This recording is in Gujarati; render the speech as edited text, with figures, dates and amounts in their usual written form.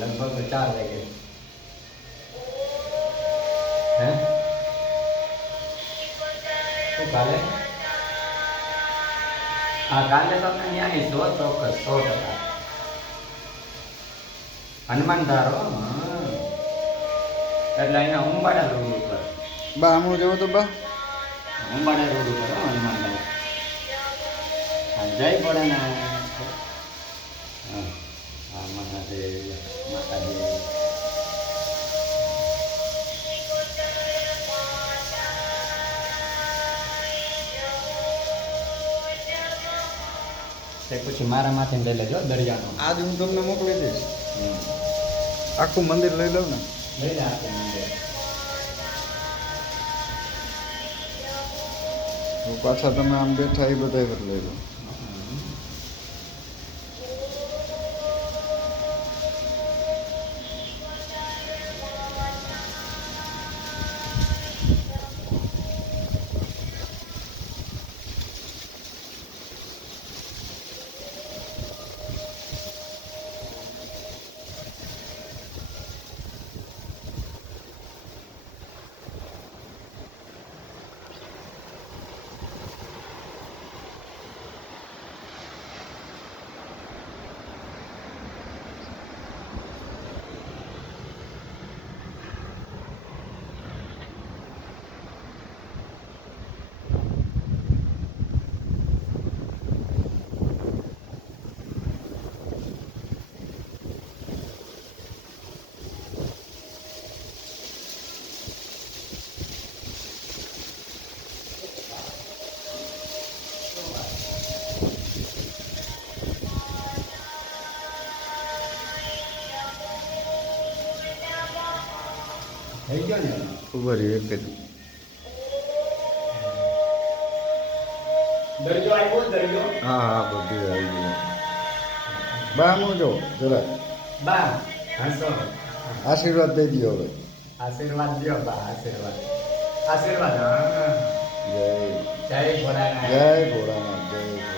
લગભગ 4 વાગે. હે શું કાલે? હા કાલે તમે ન્યાય છો ચોક્કસ 100%. હનુમાન ધારો એટલે અહીંયા ઉંબાડા રોડ ઉપર. બા આમ જવો તો બા ઉંબાડા રોડ ઉપર હનુમાન ધારો. જય ભોળાનાથ. હા હા મહાદેવ માતાજી. તે પછી મારા માથે લઈ લેજો દરિયાનો. આજ હું તમને મોકલી દઈશ. આખું મંદિર લઈ લઉં ને. લઈ લે આખું મંદિર. તો પાછા તમે આમ બેઠા એ બધા પર લઈ લો. થઈ ગયો ને? ઉભા રહ્યો એક જ. દરિયો આવ્યો દરિયો. હા હા બધું આવી ગયું. બા આમ જો જરા બા હસો. આશીર્વાદ દઈ દો હવે. આશીર્વાદ દ્યો બા આશીર્વાદ. આશીર્વાદ. હા જય જય ભોળાનાથ. જય ભોળાનાથ જય ભોળાનાથ.